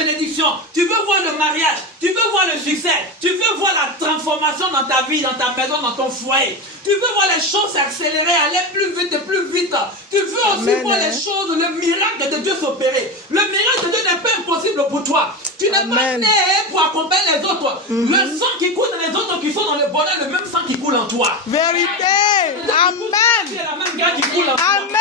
bénédiction, tu veux voir le mariage, tu veux voir le succès, tu veux voir la transformation dans ta vie, dans ta maison, dans ton foyer. Tu veux voir les choses s'accélérer, aller plus vite et plus vite. Tu veux aussi voir les choses, le miracle de Dieu s'opérer. Le miracle de Dieu n'est pas impossible pour toi. Tu n'es pas né pour accompagner les autres. Le sang qui coule dans les autres qui sont dans le bonheur, le même sang qui coule en toi. Vérité. Amen. C'est la même grâce qui coule en toi. Amen.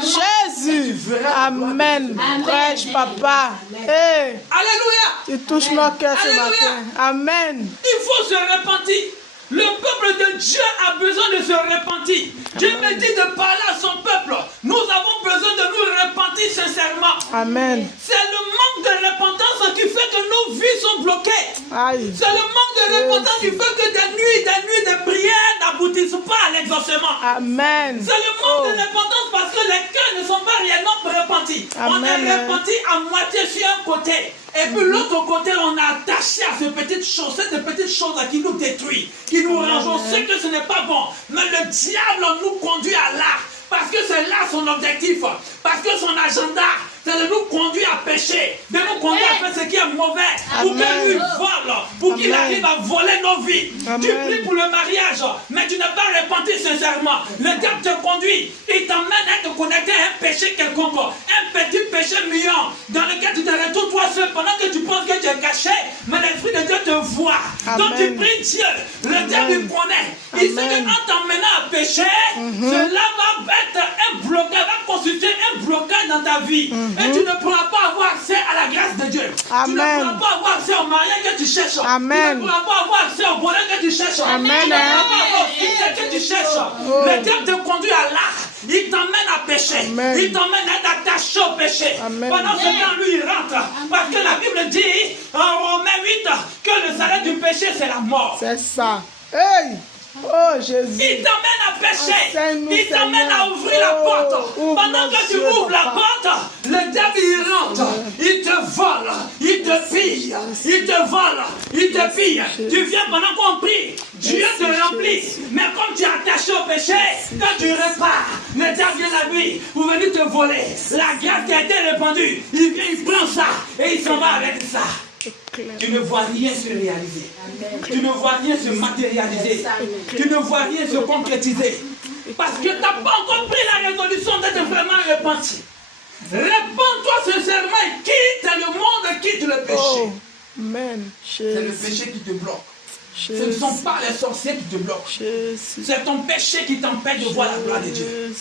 Jésus. Amen. Prêche, papa. Hey. Alléluia. Tu touches nos cœurs ce matin. Amen. Il faut se repentir. Le peuple de Dieu a besoin de se repentir. Dieu me dit de parler à son peuple. Nous avons besoin de nous repentir sincèrement. Amen. C'est le manque de repentance qui fait que nos vies sont bloquées. C'est le manque de repentance qui fait que des nuits de prières n'aboutissent pas à l'exaucement. Amen. C'est le manque de repentance parce que les cœurs ne sont pas réellement repentis. On est repenti à moitié sur un côté. Et puis l'autre côté, on est attaché à ces petites choses qui nous détruisent, qui nous rangent. On sait que ce n'est pas bon. Mais le diable nous conduit à là. Parce que c'est là son objectif. Parce que son agenda, c'est de nous conduire à pécher. De nous conduire à faire ce qui est mauvais. Pour qu'il lui vole. Pour qu'il arrive à voler nos vies. Tu pries pour le mariage. Mais tu n'es pas repenti sincèrement. Le diable te conduit. Il t'emmène à te connecter à un péché quelconque. Un petit péché mignon. Dans lequel tu te retrouves toi seul. Pendant que tu penses que tu es caché. Mais l'Esprit de Dieu te voit. Donc tu pries Dieu. Le diable il connaît. Il sait qu'en t'emmenant à pécher, cela va être un blocage, va constituer un blocage dans ta vie. Et tu ne pourras pas avoir accès à la grâce de Dieu. Tu ne pourras pas avoir accès au mariage que tu cherches. Tu ne pourras pas avoir accès au bonheur que tu cherches. Tu ne pourras pas avoir au succès que tu cherches. Le diable te conduit à l'art. Il t'emmène à pécher. Il t'emmène à t'attacher au péché. Pendant ce temps, lui, il rentre. Parce que la Bible dit, en Romains 8, que le salaire du péché, c'est la mort. C'est ça. Hey! Oh Jésus. Il t'emmène à pécher. Il t'emmène à ouvrir la porte. Pendant que tu ouvres la porte, le diable il rentre. Il te vole. Il te pille. Il te vole. Il te pille. Tu viens pendant qu'on prie. Dieu te remplit. Mais comme tu es attaché au péché, quand tu repars, le diable vient la nuit pour venir te voler. La grâce qui a été répandue, il vient, il prend ça et il s'en va avec ça. Tu ne vois rien se réaliser. Tu ne vois rien se matérialiser. Tu ne vois rien se concrétiser. Parce que tu n'as pas encore pris la résolution d'être vraiment repenti. Répands-toi sincèrement et quitte le monde, quitte le péché. C'est le péché qui te bloque. Ce ne sont pas les sorciers qui te bloquent. C'est ton péché qui t'empêche de voir la gloire de Dieu.